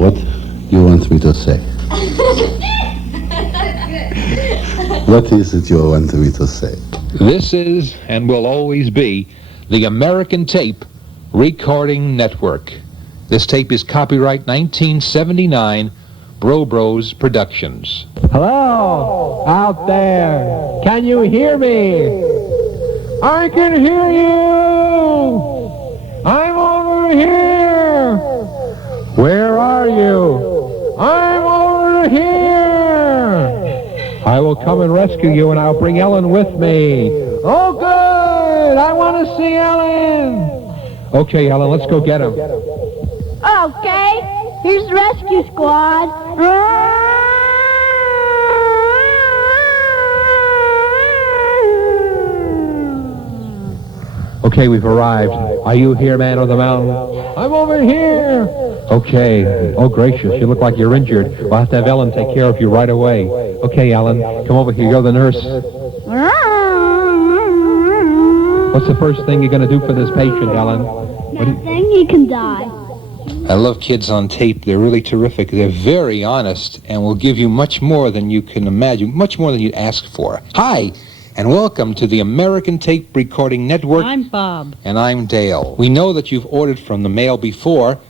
What do you want me to say? What is it you want me to say? This is, and will always be, the American Tape Recording Network. This tape is copyright 1979, Bro Bros Productions. Hello, out there. Can you hear me? I can hear you. I'm over here. Where are you? I'm over here. I will come and rescue you, and I'll bring Ellen with me. Oh, good. I want to see Ellen. Okay, Ellen, let's go get him. Okay, here's the rescue squad. Okay, we've arrived. Are you here, man of the mountain? I'm over here. Okay. Oh, gracious, you look like you're injured. We'll have to have Ellen take care of you right away. Okay, Ellen, come over here. You're the nurse. What's the first thing you're going to do for this patient, Ellen? Nothing, he can die. I love kids on tape. They're really terrific. They're very honest and will give you much more than you can imagine, much more than you'd ask for. Hi, and welcome to the American Tape Recording Network. I'm Bob. And I'm Dale. We know that you've ordered from the mail before,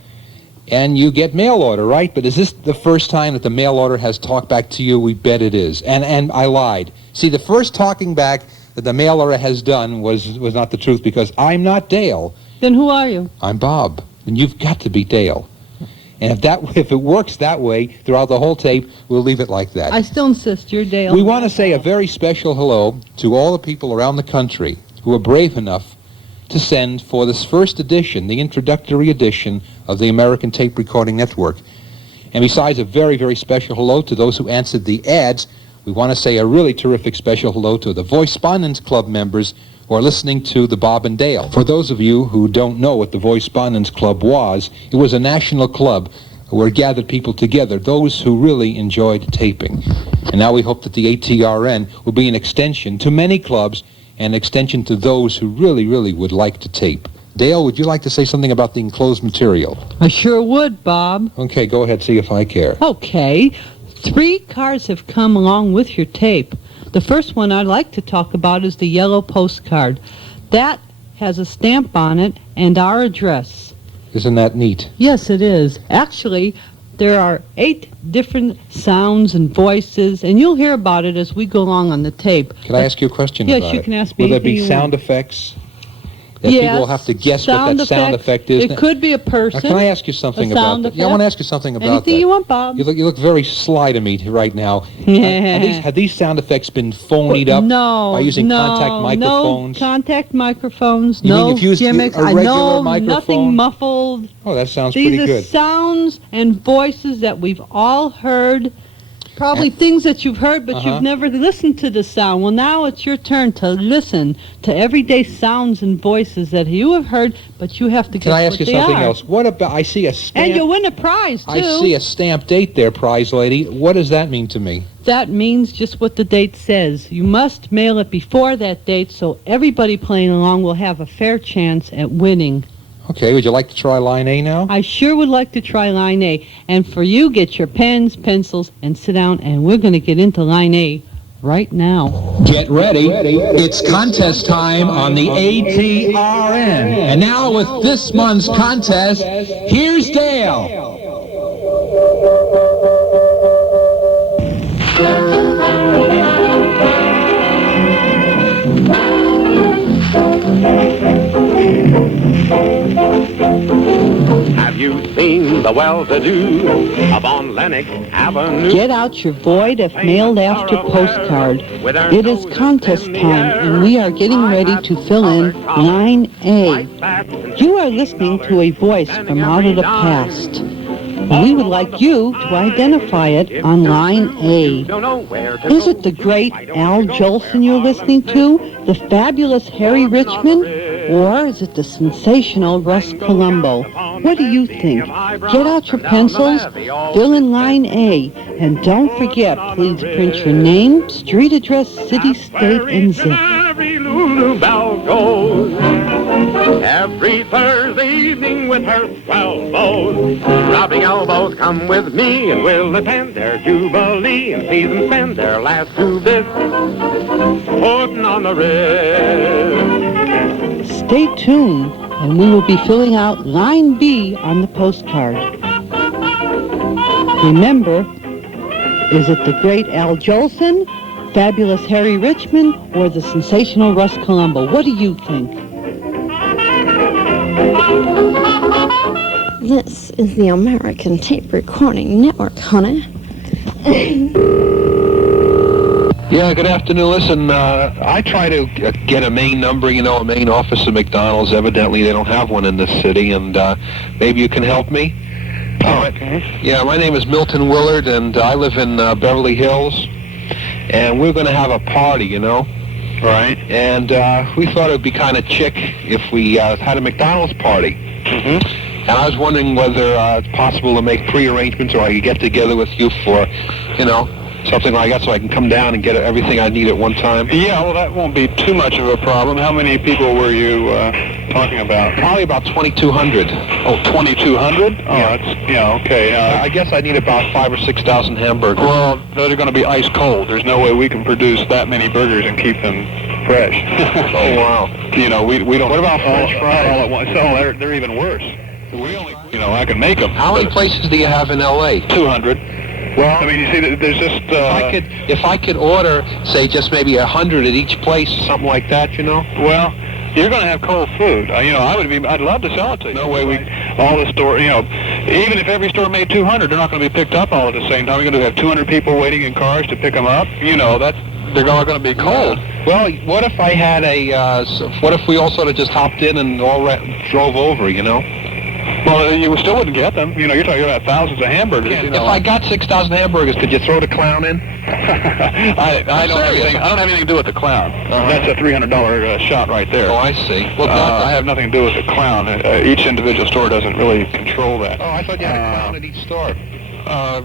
and you get mail order, right? But is this the first time that the mail order has talked back to you? We bet it is. And I lied. See, the first talking back that the mail order has done was not the truth, because I'm not Dale. Then who are you? I'm Bob. And you've got to be Dale. And if it works that way throughout the whole tape, we'll leave it like that. I still insist you're Dale. We want to say a very special hello to all the people around the country who are brave enough to send for this first edition, the introductory edition of the American Tape Recording Network. And besides a very, very special hello to those who answered the ads, we want to say a really terrific special hello to the Voice-Spondents Club members who are listening to the Bob and Dale. For those of you who don't know what the Voice-Spondents Club was, it was a national club where it gathered people together, those who really enjoyed taping. And now we hope that the A.T.R.N. will be an extension to many clubs and an extension to those who really, really would like to tape. Dale, would you like to say something about the enclosed material? I sure would, Bob. Okay, go ahead, see if I care. Okay. 3 cards have come along with your tape. The first one I'd like to talk about is the yellow postcard. That has a stamp on it and our address. Isn't that neat? Yes, it is. Actually, there are 8 different sounds and voices, and you'll hear about it as we go along on the tape. Can I ask you a question about it? Yes, you can ask me. Will there be anything you sound want. effects? That Yes, people will have to guess what that sound effect is? It could be a person. Now, can I ask you something a about sound that? Yeah, I effect. want to ask you something about Anything that. you want, Bob. You look very sly to me right now. Have these sound effects been phoned up No, by using contact microphones? No contact microphones, You mean no if used gimmicks. a regular I know microphone? nothing muffled. Oh, that sounds These pretty are good. sounds and voices that we've all heard. Probably things that you've heard, but you've never listened to the sound. Well, now it's your turn to listen to everyday sounds and voices that you have heard, but you have to guess Can I ask what you they something are. else? What about, I see a stamp. And you'll win a prize, too. I see a stamp date there, prize lady. What does that mean to me? That means just what the date says. You must mail it before that date so everybody playing along will have a fair chance at winning. Okay, would you like to try line A now? I sure would like to try line A. And for you, get your pens, pencils, and sit down, and we're going to get into line A right now. Get ready. It's contest time on the ATRN. And now with this month's contest, here's Dale. Have you seen the well-to-do up on Lennox Avenue? Get out your void if mailed after postcard. It is contest time, and we are getting ready to fill in line A. You are listening to a voice from out of the past. We would like you to identify it on line A. Is it the great Al Jolson you're listening to? The fabulous Harry Richmond? Or is it the sensational Russ Columbo? What do you think? Get out your pencils, fill in line A, and don't forget, please print your name, street address, city, state, and zip. Every Lulu bell goes. Every Thursday evening with her swell bows, rubbing elbows, come with me and we'll attend their jubilee and see them spend their last 2 bits putting on the wrist. Stay tuned, and we will be filling out line B on the postcard. Remember, is it the great Al Jolson, fabulous Harry Richmond, or the sensational Russ Columbo? What do you think? This is the American Tape Recording Network, honey. Yeah, good afternoon. Listen, I try to get a main number, a main office of McDonald's. Evidently, they don't have one in this city, and maybe you can help me. Okay. Yeah, my name is Milton Willard, and I live in Beverly Hills, and we're going to have a party, Right. And we thought it would be kind of chic if we had a McDonald's party. Mm-hmm. And I was wondering whether it's possible to make pre-arrangements, or I could get together with you for, something like that, so I can come down and get everything I need at one time. Yeah, well, that won't be too much of a problem. How many people were you talking about? Probably about 2,200. Oh, 2,200? Oh, Yeah. Okay. I guess I need about 5,000 or 6,000 hamburgers. Well, those are going to be ice cold. There's no way we can produce that many burgers and keep them fresh. Oh, wow. We don't... What about French fries? All at once. Oh, they're even worse. We only, I can make them. How many places do you have in L.A.? 200. Well, I mean, you see, there's just... if I could order, say, just maybe 100 at each place, something like that, Well, you're going to have cold food. I'd love to sell it to you. No way all the store, even if every store made 200, they're not going to be picked up all at the same time. You're going to have 200 people waiting in cars to pick them up. They're all going to be cold. Well, what if I had what if we all sort of just hopped in and all drove over, Well, you still wouldn't get them. You're talking about thousands of hamburgers. If I got 6,000 hamburgers, could you throw the clown in? I don't have anything to do with the clown. That's a $300 shot right there. Oh, I see. Well, I have nothing to do with the clown. Each individual store doesn't really control that. Oh, I thought you had a clown at each store.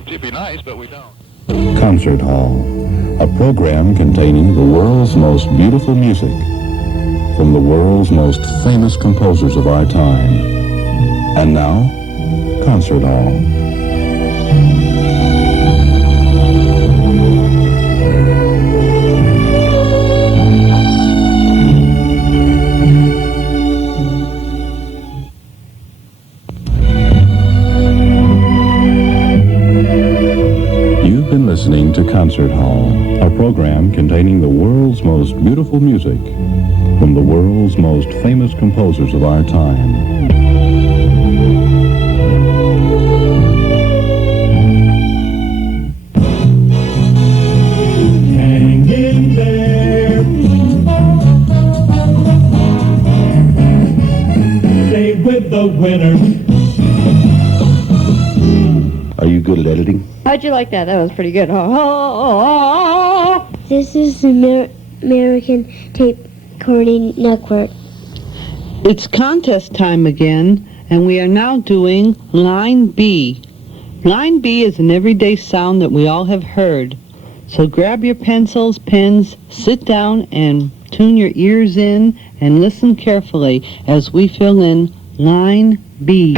It'd be nice, but we don't. Concert Hall, a program containing the world's most beautiful music from the world's most famous composers of our time. And now, Concert Hall. You've been listening to Concert Hall, a program containing the world's most beautiful music from the world's most famous composers of our time. The winner. Are you good at editing? How'd you like that? That was pretty good. This is the American Tape Recording Network. It's contest time again, and we are now doing line B. Line B is an everyday sound that we all have heard. So grab your pencils, pens, sit down, and tune your ears in and listen carefully as we fill in line B.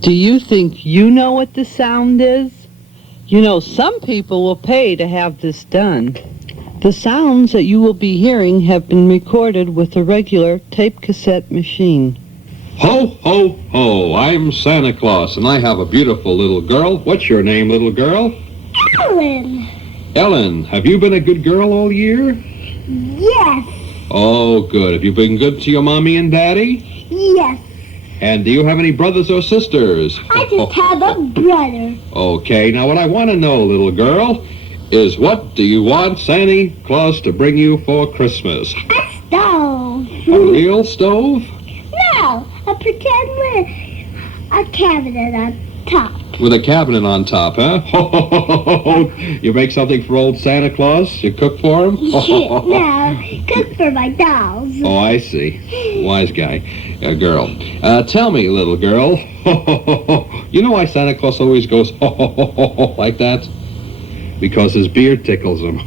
Do you think you know what the sound is? Some people will pay to have this done. The sounds that you will be hearing have been recorded with a regular tape cassette machine. Ho, ho, ho, I'm Santa Claus, and I have a beautiful little girl. What's your name, little girl? Ellen. Ellen, have you been a good girl all year? Yes. Oh, good. Have you been good to your mommy and daddy? Yes. And do you have any brothers or sisters? I just have a brother. Okay, now what I want to know, little girl, is what do you want Santa Claus to bring you for Christmas? A stove. A real stove? No, a pretend one. A cabinet. top. With a cabinet on top, huh? You make something for old Santa Claus? You cook for him? No, cook for my dolls. Oh, I see. Wise guy. Girl. Tell me, little girl. You know why Santa Claus always goes like that? Because his beard tickles him.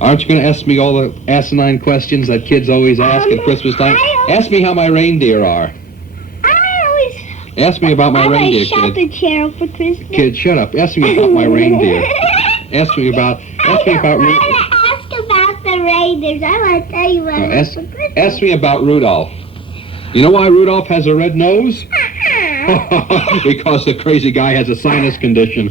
Aren't you going to ask me all the asinine questions that kids always ask at Christmas time? Ask me how my reindeer are. Ask me about my reindeer, kid. I want a shopping channel for Christmas. Kid, shut up. Ask me about my reindeer. Ask me about I want to ask about the reindeers. I want to tell you what I want for Christmas. Ask me about Rudolph. You know why Rudolph has a red nose? Because the crazy guy has a sinus condition.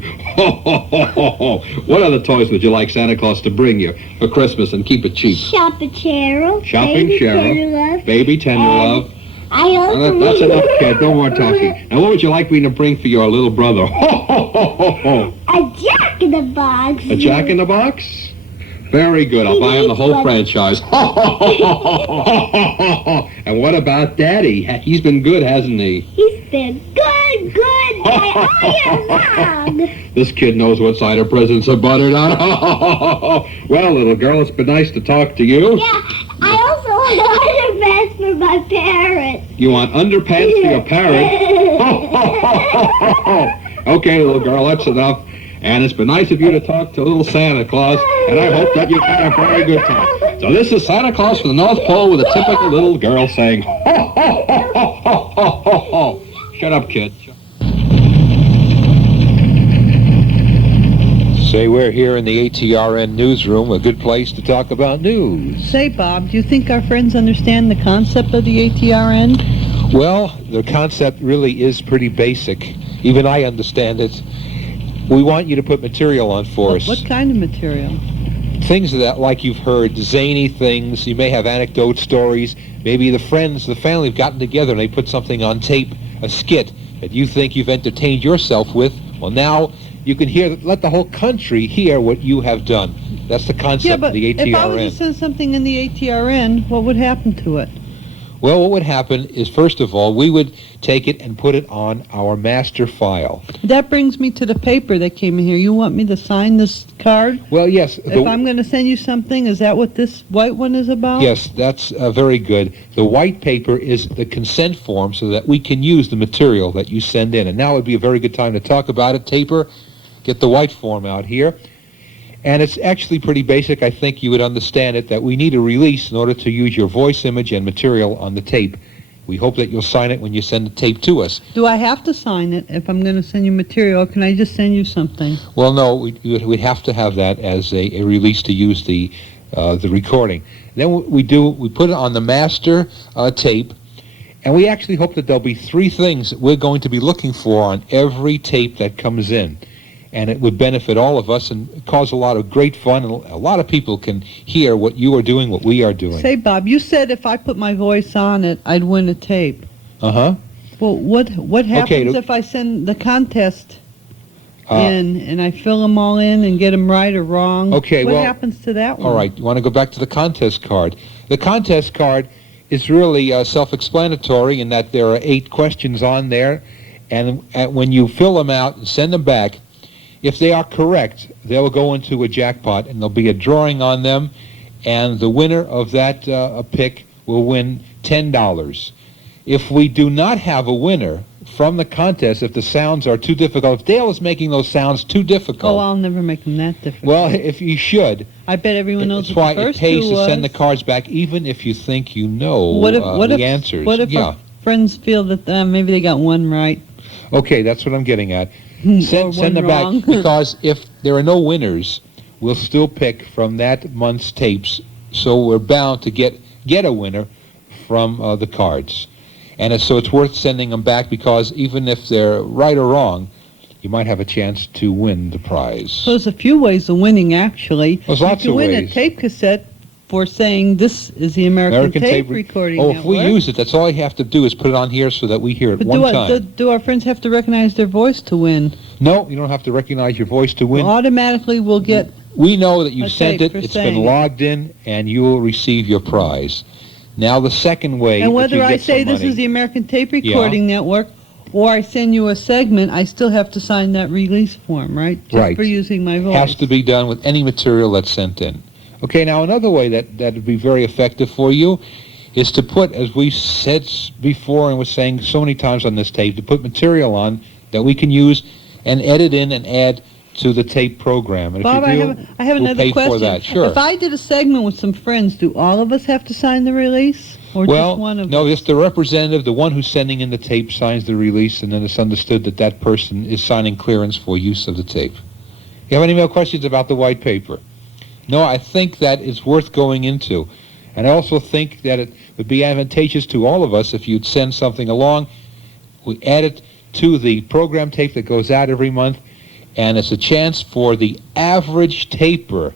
What other toys would you like Santa Claus to bring you for Christmas and keep it cheap? Shopping channel. Shopping channel. Baby tender love. I also That's enough, kid. No more talking. Now, what would you like me to bring for your little brother? A Jack-in-the-Box. A Jack-in-the-Box? Very good. I'll buy him the whole franchise. And what about Daddy? He's been good, hasn't he? He's been good all year long. This kid knows what side of presents are buttered on. Well, little girl, it's been nice to talk to you. Yeah, I also want underpants for my parrot. You want underpants for your parrot? Okay, little girl, that's enough. And it's been nice of you to talk to little Santa Claus, and I hope that you've had a very good time. So this is Santa Claus from the North Pole with a typical little girl saying, ho, ho, ho, ho, ho, ho, ho, ho. Shut up, kid. Say, we're here in the ATRN newsroom, a good place to talk about news. Say, Bob, do you think our friends understand the concept of the A.T.R.N? Well, the concept really is pretty basic. Even I understand it. We want you to put material on for us. What kind of material? Things that, like you've heard, zany things. You may have anecdote stories. Maybe the friends, the family have gotten together and they put something on tape, a skit that you think you've entertained yourself with. Well, now you can hear, let the whole country hear what you have done. That's the concept of the ATRN. If I were to send something in the A.T.R.N., what would happen to it? Well, what would happen is, first of all, we would take it and put it on our master file. That brings me to the paper that came in here. You want me to sign this card? Well, yes. If I'm going to send you something, is that what this white one is about? Yes, that's very good. The white paper is the consent form so that we can use the material that you send in. And now would be a very good time to talk about it. Taper, get the white form out here. And it's actually pretty basic. I think you would understand it, that we need a release in order to use your voice, image, and material on the tape. We hope that you'll sign it when you send the tape to us. Do I have to sign it if I'm going to send you material, or can I just send you something? Well, no, we'd have to have that as a release to use the recording. Then we put it on the master tape, and we actually hope that there'll be 3 things that we're going to be looking for on every tape that comes in. And it would benefit all of us and cause a lot of great fun, and a lot of people can hear what you are doing, what we are doing. Say, Bob, you said if I put my voice on it, I'd win a tape. Uh-huh. Well, what happens if I send the contest in and I fill them all in and get them right or wrong? Okay, what happens to that one? All right, you want to go back to the contest card. The contest card is really self-explanatory in that there are 8 questions on there, and when you fill them out and send them back, if they are correct, they will go into a jackpot, and there'll be a drawing on them, and the winner of that pick will win $10. If we do not have a winner from the contest, if the sounds are too difficult, if Dale is making those sounds too difficult... Oh, I'll never make them that difficult. Well, if you should... I bet everyone knows that's what why the first it pays two to send the was. cards back, even if you think you know the answers. What if our friends feel that maybe they got one right? Okay, that's what I'm getting at. Send them back, because if there are no winners, we'll still pick from that month's tapes, so we're bound to get a winner from the cards. And so it's worth sending them back, because even if they're right or wrong, you might have a chance to win the prize. So there's a few ways of winning, actually. There's lots you of can win ways. a tape cassette for saying this is the American tape recording Oh, network. if we use it, that's all you have to do is put it on here so that we hear it one time. Do our friends have to recognize their voice to win? No, you don't have to recognize your voice to win. Automatically we'll get... We know that you a sent tape it, for it's saying been logged in, and you will receive your prize. Now the second way And that whether you I get say some this money, is the American tape recording network, or I send you a segment, I still have to sign that release form, right? Just Right. for using my voice. Has to be done with any material that's sent in. Okay, now another way that would be very effective for you is to put, as we said before and was saying so many times on this tape, to put material on that we can use and edit in and add to the tape program. And Bob, if you do, I have we'll another pay question. for that. Sure. If I did a segment with some friends, do all of us have to sign the release? Or Well, just one of no, us? it's the representative, the one who's sending in the tape, signs the release, and then it's understood that that person is signing clearance for use of the tape. You have any more questions about the white paper? No, I think that it's worth going into. And I also think that it would be advantageous to all of us if you'd send something along. We add it to the program tape that goes out every month, and it's a chance for the average taper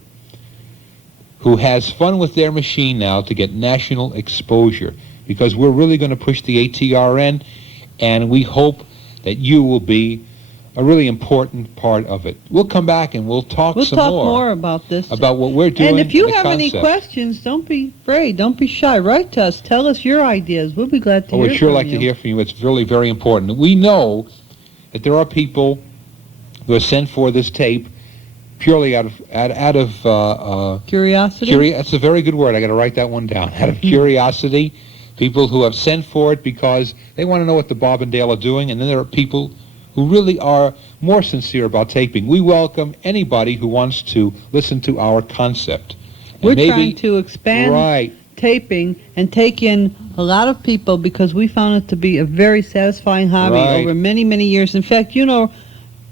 who has fun with their machine now to get national exposure, because we're really going to push the ATRN, and we hope that you will be a really important part of it. We'll come back and we'll talk We'll some talk more more about this. about what we're doing. And if you the have any concept. questions, don't be afraid. Don't be shy. Write to us. Tell us your ideas. We'll be glad to Oh, hear we'd sure from like you. to hear from you. It's really very important. We know that there are people who are sent for this tape purely out of Curiosity? That's a very good word. I got to write that one down. Out of curiosity, people who have sent for it because they want to know what the Bob and Dale are doing, and then there are people who really are more sincere about taping. We welcome anybody who wants to listen to our concept. And We're maybe, trying to expand right, taping and take in a lot of people because we found it to be a very satisfying hobby Right. over many, many years. In fact, you know,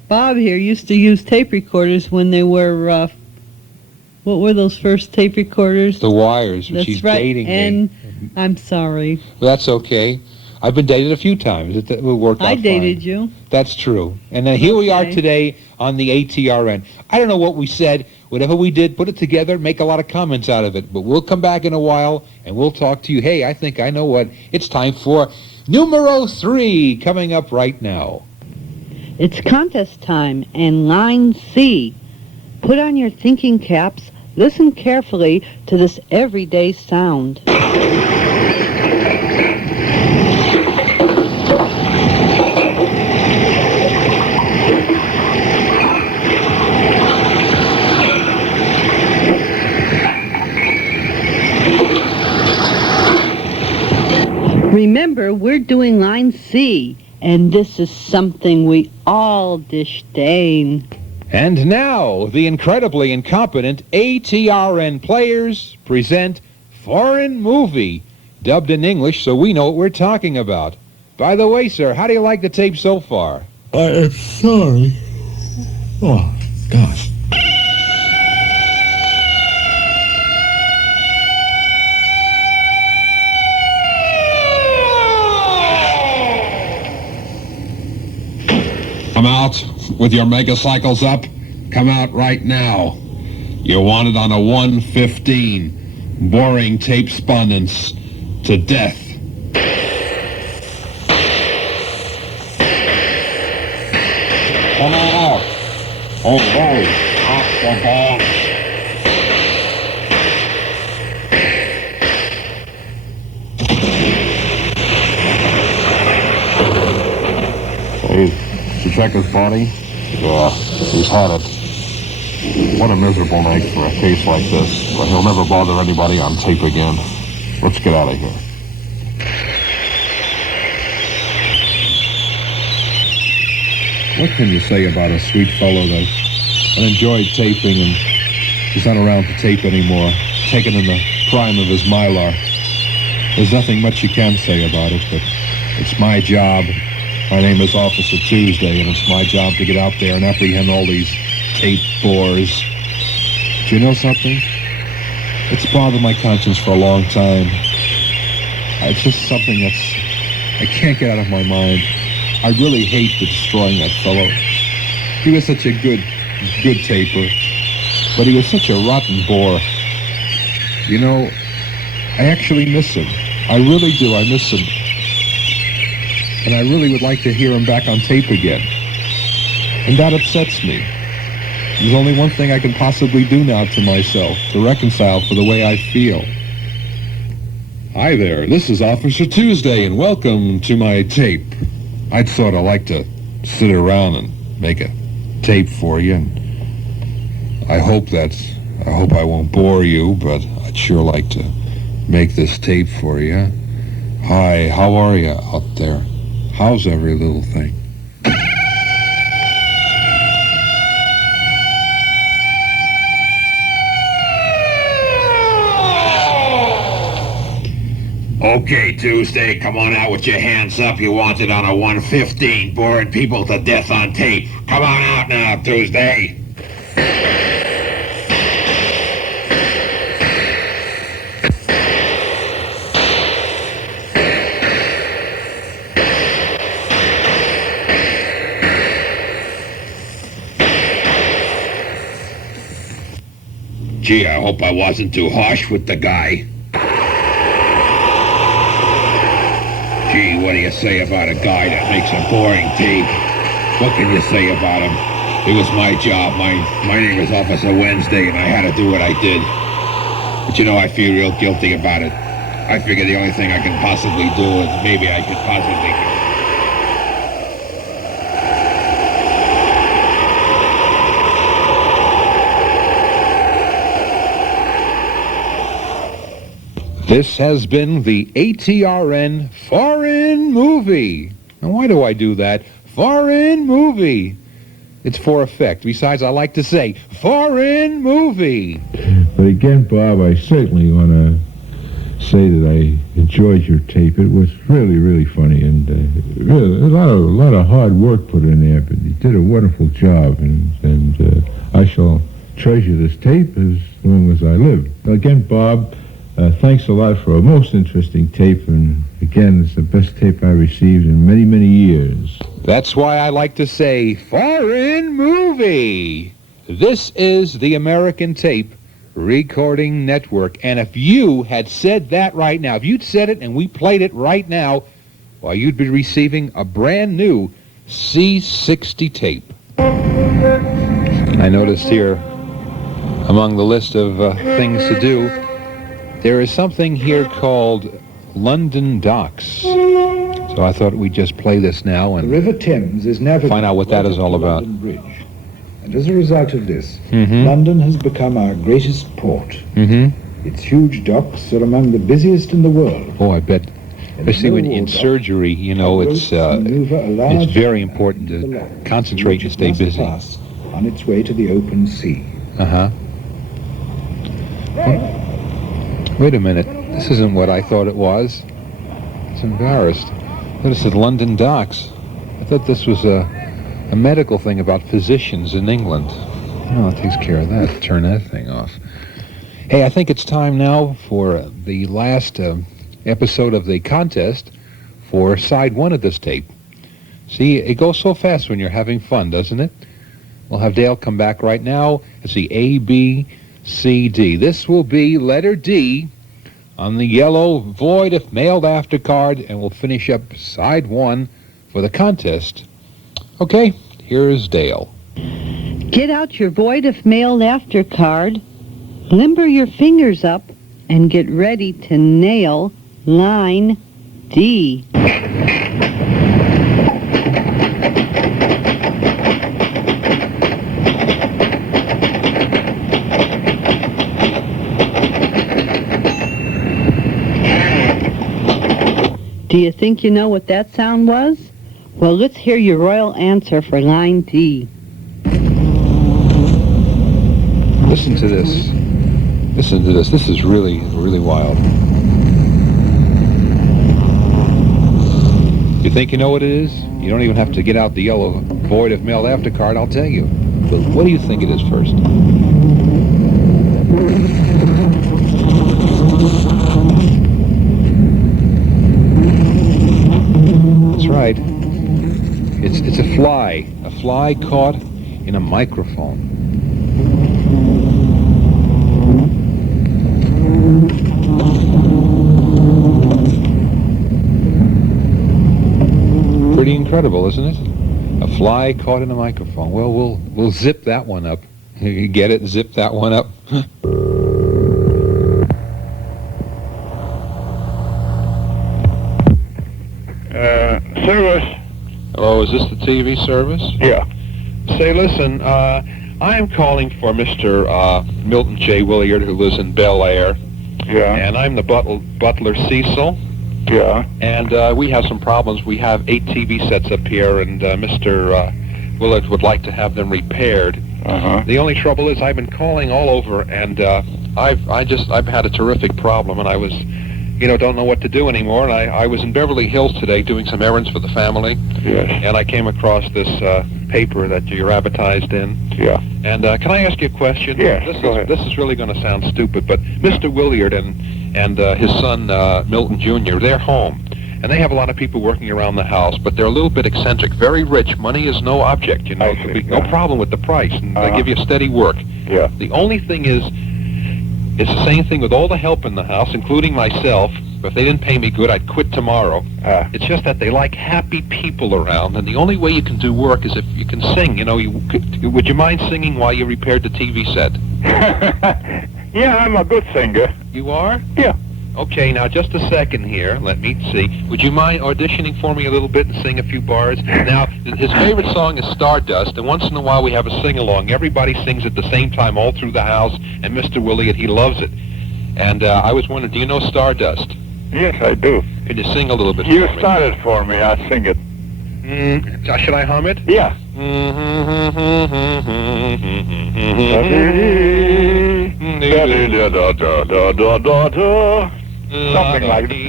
Bob here used to use tape recorders when they were, what were those first tape recorders? the wires, which That's he's right. dating And me. I'm sorry. Well, that's okay. I've been dated a few times. It will work out I fine. dated you. That's true. And then here we are Okay. today on the ATRN. I don't know what we said. Whatever we did, put it together, make a lot of comments out of it. But we'll come back in a while, and we'll talk to you. Hey, I think I know what. It's time for numero 3 coming up right now. It's contest time, and line C. Put on your thinking caps. Listen carefully to this everyday sound. Remember, we're doing line C, and this is something we all disdain. And now, the incredibly incompetent ATRN players present Foreign Movie, dubbed in English so we know what we're talking about. By the way, sir, how do you like the tape so far? It's sorry. Oh, gosh. Come out with your megacycles up. Come out right now. You're wanted on a 115. Boring tape spondence to death. Come on out. Oh, off the ball. Hey, did you check his body? Yeah, he's had it. What a miserable night for a case like this. But he'll never bother anybody on tape again. Let's get out of here. What can you say about a sweet fellow that enjoyed taping and he's not around to tape anymore, taken in the prime of his mylar? There's nothing much you can say about it, but it's my job. My name is Officer Tuesday, and it's my job to get out there and apprehend all these tape bores. Do you know something? It's bothered my conscience for a long time. It's just something I can't get out of my mind. I really hate destroying that fellow. He was such a good taper, but he was such a rotten bore. You know, I actually miss him. I really do. I miss him. And I really would like to hear him back on tape again. And that upsets me. There's only one thing I can possibly do now to myself to reconcile for the way I feel. Hi there, this is Officer Tuesday, and welcome to my tape. I'd sort of like to sit around and make a tape for you, and I hope I won't bore you, but I'd sure like to make this tape for you. Hi, how are you out there? How's every little thing? Okay, Tuesday, come on out with your hands up. You want it on a 115, boring people to death on tape. Come on out now, Tuesday. Gee, I hope I wasn't too harsh with the guy. Gee, what do you say about a guy that makes a boring tape? What can you say about him? It was my job. My name is Officer Wednesday, and I had to do what I did. But you know, I feel real guilty about it. I figure the only thing I can possibly do is maybe I could possibly... This has been the ATRN Foreign Movie. Now, why do I do that? Foreign Movie. It's for effect. Besides, I like to say, Foreign Movie. But again, Bob, I certainly want to say that I enjoyed your tape. It was really, really funny, and really a lot of hard work put in there. But you did a wonderful job, and I shall treasure this tape as long as I live. Again, Bob, thanks a lot for a most interesting tape, and again, it's the best tape I received in many, many years. That's why I like to say, Foreign Movie. This is the American Tape Recording Network, and if you had said that right now, if you'd said it and we played it right now, well, you'd be receiving a brand new C60 tape. I noticed here, among the list of things to do, there is something here called London Docks. So I thought we'd just play this now and the River Thames is navigable, find out what that is all about. London Bridge. And as a result of this, London has become our greatest port. Its huge docks are among the busiest in the world. Oh, I bet. Especially when in surgery, you know, it's very important to concentrate and stay busy. On its way to the open sea. Wait a minute. This isn't what I thought it was. It's embarrassed. This said London Docks. I thought this was a medical thing about physicians in England. Oh, it takes care of that. Turn that thing off. Hey, I think it's time now for the last episode of the contest for side one of this tape. See, it goes so fast when you're having fun, doesn't it? We'll have Dale come back right now. It's the A, B, C, D. This will be letter D on the yellow void if mailed after card, and we'll finish up side one for the contest. Okay, here's Dale. Get out your void if mailed after card, limber your fingers up, and get ready to nail line D. Do you think you know what that sound was? Well, let's hear your royal answer for line D. Listen to this. Listen to this. This is really, really wild. You think you know what it is? You don't even have to get out the yellow void of mailed after card, I'll tell you. But what do you think it is first? That's right. It's a fly caught in a microphone. Pretty incredible, isn't it? A fly caught in a microphone. Well, we'll zip that one up. You get it? Zip that one up. Service. Hello, is this the TV service? Yeah. Say, listen, I am calling for Mr. Milton J. Williard, who lives in Bel Air. Yeah. And I'm the butler Cecil. Yeah. And we have some problems. We have 8 TV sets up here, and Mr. Willard would like to have them repaired. Uh-huh. The only trouble is I've been calling all over, and I've had a terrific problem, and I was, don't know what to do anymore. And I was in Beverly Hills today doing some errands for the family. Yes. And I came across this paper that you're advertised in. Yeah. And can I ask you a question? Yes, go ahead. This is really going to sound stupid, but Mr. Williard and his son Milton Jr., they're home. And they have a lot of people working around the house, but they're a little bit eccentric, very rich. Money is no object, There'll be no problem with the price, and they give you steady work. Yeah. The only thing is, it's the same thing with all the help in the house, including myself. If they didn't pay me good, I'd quit tomorrow. It's just that they like happy people around, and the only way you can do work is if you can sing. Would you mind singing while you repaired the TV set? Yeah, I'm a good singer. You are? Yeah. Okay, now just a second here. Let me see. Would you mind auditioning for me a little bit and sing a few bars? Now, his favorite song is Stardust, and once in a while we have a sing-along. Everybody sings at the same time all through the house, and Mr. Williard, he loves it. And I was wondering, do you know Stardust? Yes, I do. Could you sing a little bit You for me? started for me. I'll sing it. Should I hum it? Yeah. Something like that.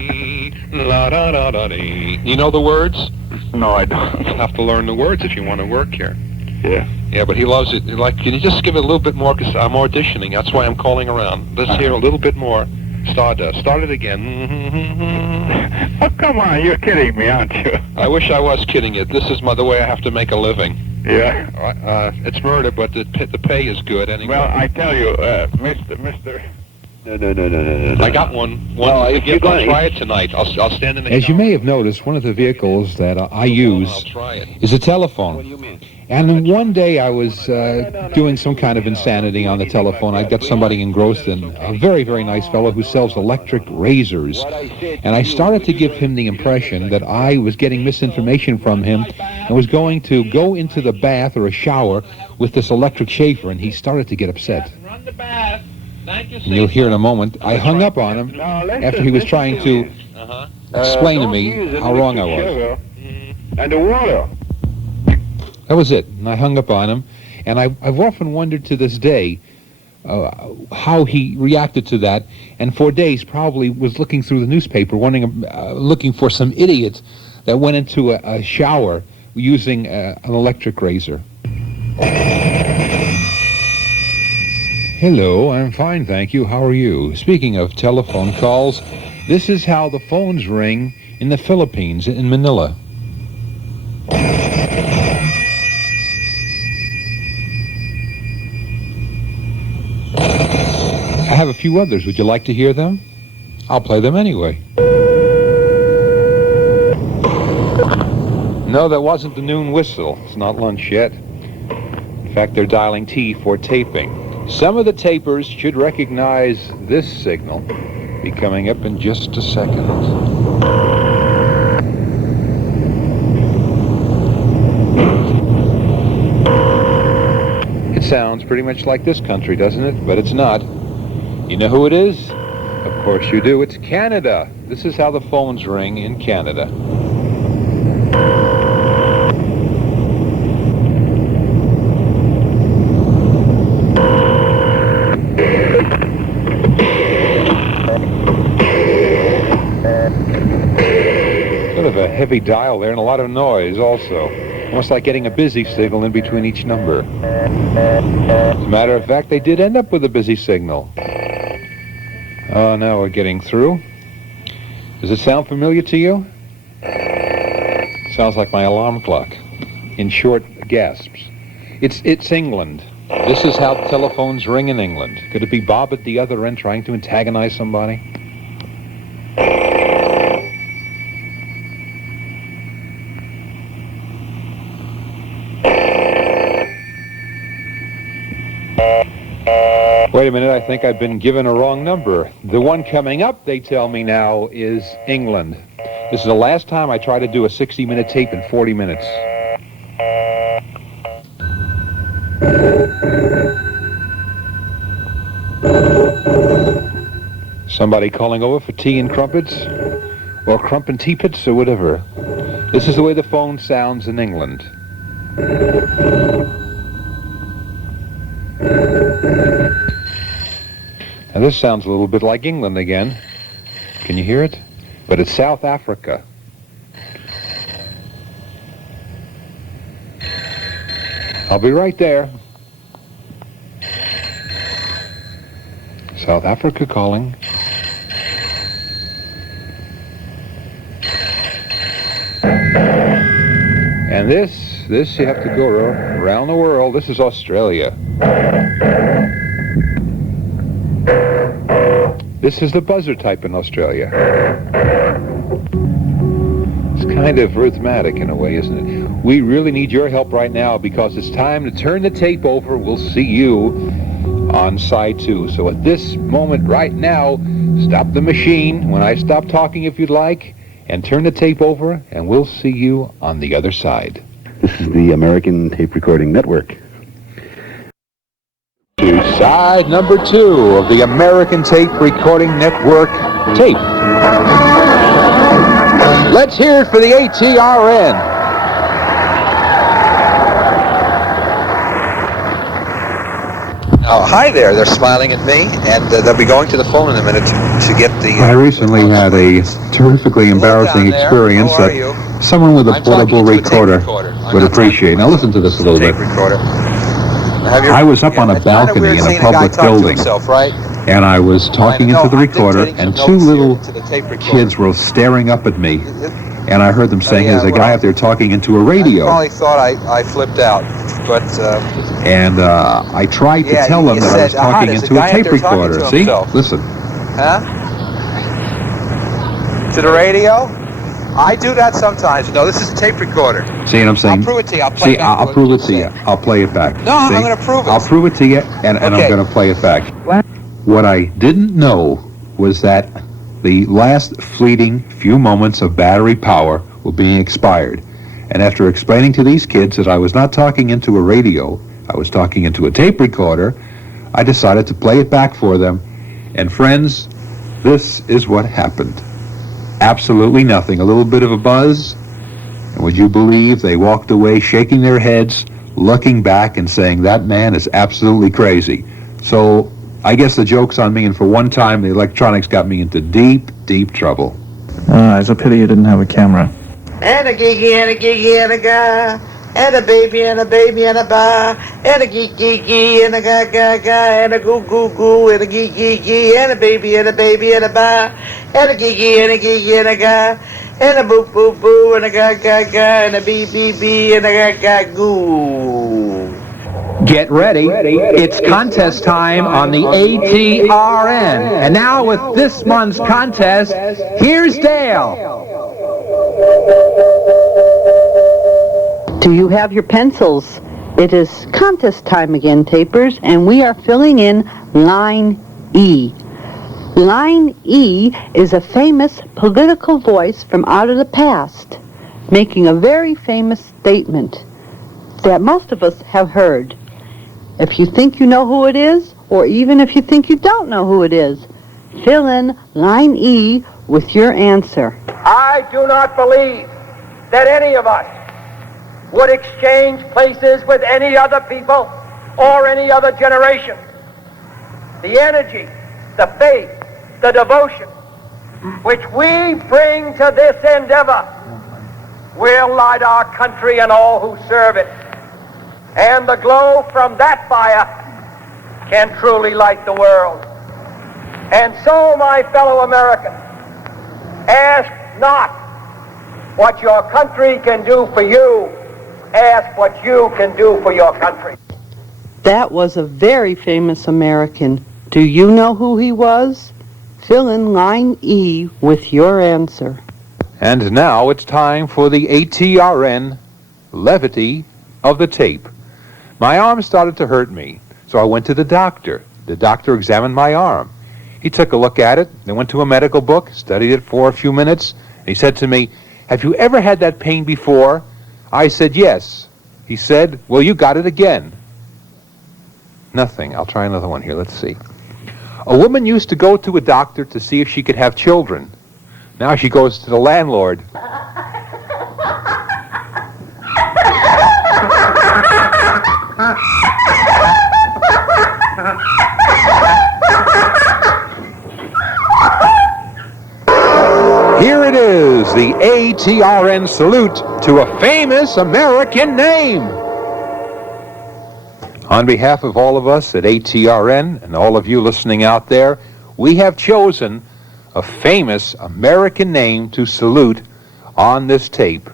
You know the words? No, I don't. You'll have to learn the words if you want to work here. Yeah. Yeah, but he loves it. Can you just give it a little bit more? Because I'm auditioning. That's why I'm calling around. Let's hear a little bit more. Stardust. Start it again. Oh, come on. You're kidding me, aren't you? I wish I was kidding you. This is the way I have to make a living. Yeah. It's murder, but the pay is good anyway. Well, I tell you, Mr. No. I got one. Well, if you're I'll try it tonight. I'll stand in the As you may have noticed, one of the vehicles that I use is a telephone. What do you mean? And one day I was doing some kind of insanity on the telephone. I got somebody engrossed in a very, very nice fellow who sells electric razors. And I started to give him the impression that I was getting misinformation from him and was going to go into the bath or a shower with this electric shaver, and he started to get upset. Run the bath. Thank you, And you'll hear in a moment, I hung up on him after he was trying to explain to me how wrong I was. And the water. That was it. And I hung up on him. And I've often wondered to this day how he reacted to that. And for days probably was looking through the newspaper, looking for some idiot that went into a shower using an electric razor. Hello, I'm fine, thank you. How are you? Speaking of telephone calls, this is how the phones ring in the Philippines, in Manila. I have a few others. Would you like to hear them? I'll play them anyway. No, that wasn't the noon whistle. It's not lunch yet. In fact, they're dialing T for taping. Some of the tapers should recognize this signal. Be coming up in just a second. It sounds pretty much like this country, doesn't it? But it's not. You know who it is? Of course you do. It's Canada. This is how the phones ring in Canada. Sort of a heavy dial there and a lot of noise also. Almost like getting a busy signal in between each number. As a matter of fact, they did end up with a busy signal. Oh, now we're getting through. Does it sound familiar to you? Sounds like my alarm clock. In short gasps. It's England. This is how telephones ring in England. Could it be Bob at the other end trying to antagonize somebody? Wait a minute, I think I've been given a wrong number. The one coming up, they tell me now, is England. This is the last time I try to do a 60-minute tape in 40 minutes. Somebody calling over for tea and crumpets? Or crump and teapits, or whatever. This is the way the phone sounds in England. Now this sounds a little bit like England again. Can you hear it? But it's South Africa. I'll be right there. South Africa calling. And this you have to go around the world. This is Australia. This is the buzzer type in Australia. It's kind of rhythmic in a way, isn't it? We really need your help right now because it's time to turn the tape over. We'll see you on side 2. So at this moment right now, stop the machine when I stop talking if you'd like, and turn the tape over, and we'll see you on the other side. This is the American Tape Recording Network. To side number 2 of the American Tape Recording Network tape. Let's hear it for the A.T.R.N. Oh, hi there. They're smiling at me, and they'll be going to the phone in a minute to get the... I recently had a terrifically embarrassing experience that someone with a portable recorder would appreciate. Now listen to this a little bit. I was up on a balcony in a public building, and I was talking into the recorder, and 2 little kids were staring up at me, and I heard them saying, there's a guy up there talking into a radio. I probably thought I flipped out, but... And I tried to tell them that I was talking into a tape recorder. See? Listen. Huh? To the radio? I do that sometimes. No, this is a tape recorder. See what I'm saying? I'll prove it to you. I'll play it back. I'll prove it to you. I'll play it back. No, I'm going to prove it. I'll prove it to you, and I'm going to play it back. What I didn't know was that the last fleeting few moments of battery power were being expired. And after explaining to these kids that I was not talking into a radio, I was talking into a tape recorder, I decided to play it back for them. And friends, this is what happened. Absolutely nothing. A little bit of a buzz, and would you believe they walked away shaking their heads, looking back and saying, that man is absolutely crazy. So I guess the joke's on me, and for one time the electronics got me into deep, deep trouble. It's a pity you didn't have a camera. And a geeky and a geeky and a guy, and a baby and a baby and a bar, and a geeky and a ga ga ga, and a goo goo goo, and a geeky and a baby and a baby and a bar, and a geeky and a geeky and a guy, and a boo boo boo, and a ga ga ga, and a bee bee bee, and a ga ga goo. Get ready. It's contest time on the A.T.R.N. And now with this month's contest, here's Dale. Do you have your pencils? It is contest time again, tapers, and we are filling in line E. Line E is a famous political voice from out of the past, making a very famous statement that most of us have heard. If you think you know who it is, or even if you think you don't know who it is, fill in line E with your answer. I do not believe that any of us would exchange places with any other people or any other generation. The energy, the faith, the devotion which we bring to this endeavor will light our country and all who serve it. And the glow from that fire can truly light the world. And so, my fellow Americans, ask not what your country can do for you, ask what you can do for your country. That was a very famous American. Do you know who he was? Fill in line E with your answer. And now it's time for the A.T.R.N. levity of the tape. My arm started to hurt me, so I went to the doctor. The doctor examined my arm. He took a look at it, then went to a medical book, studied it for a few minutes, and he said to me, "Have you ever had that pain before?" I said, "Yes." He said, "Well, you got it again." Nothing. I'll try another one here. Let's see. A woman used to go to a doctor to see if she could have children. Now she goes to the landlord. Here it is, the ATRN salute to a famous American name. On behalf of all of us at ATRN and all of you listening out there, we have chosen a famous American name to salute on this tape.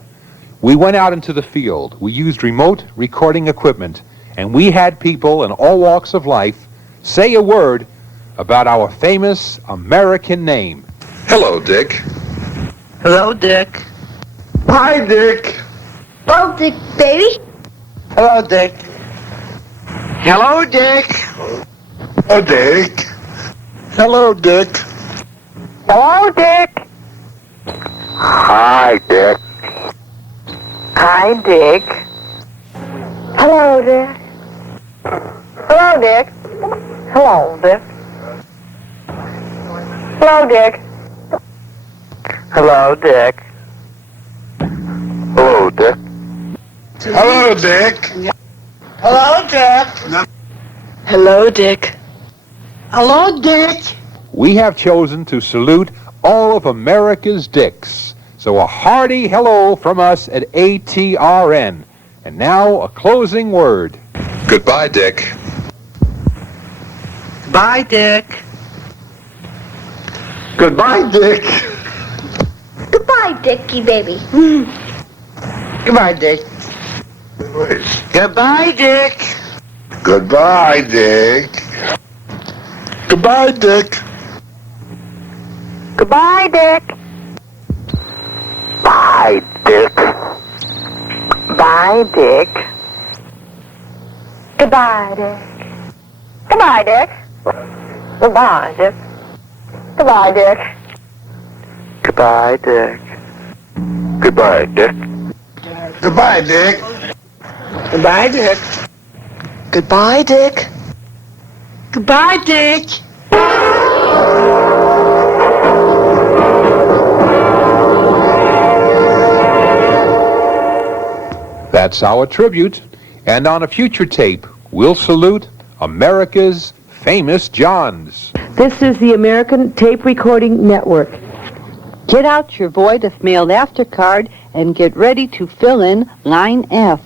We went out into the field. We used remote recording equipment, and we had people in all walks of life say a word about our famous American name. Hello, Dick. Hello, Dick. Hi, Dick. Oh, Dick, baby. Hello, Dick. Hello, Dick. Oh, Dick. Hello, Dick. Hello, Dick. Hi, Dick. Hi, Dick. Hello, Dick. Hello, Dick. Hello, Dick. Hello, Dick. Hello, Dick. Hello, Dick. Hello, Dick. Hello, Dick. Hello, Dick. Hello, Dick. We have chosen to salute all of America's dicks. So a hearty hello from us at ATRN. And now a closing word. Goodbye, Dick. Bye, Dick. Goodbye, Dick. Goodbye, Dickie, baby. Goodbye, Dick. Goodbye, Dick. Goodbye, Dick. Goodbye, Dick. Goodbye, Dick. Bye, Dick. Bye, Dick. Goodbye, Dick. Goodbye, Dick. Goodbye, Dick. Goodbye, Dick. Goodbye, Dick. Goodbye, Dick. Goodbye, Dick. Goodbye, Dick. Goodbye, Dick. Goodbye, Dick. That's our tribute. And on a future tape, we'll salute America's famous Johns. This is the American Tape Recording Network. Get out your void if mailed after card and get ready to fill in line F.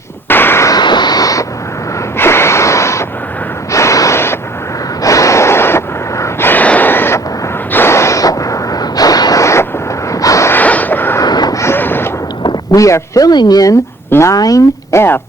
We are filling in line F.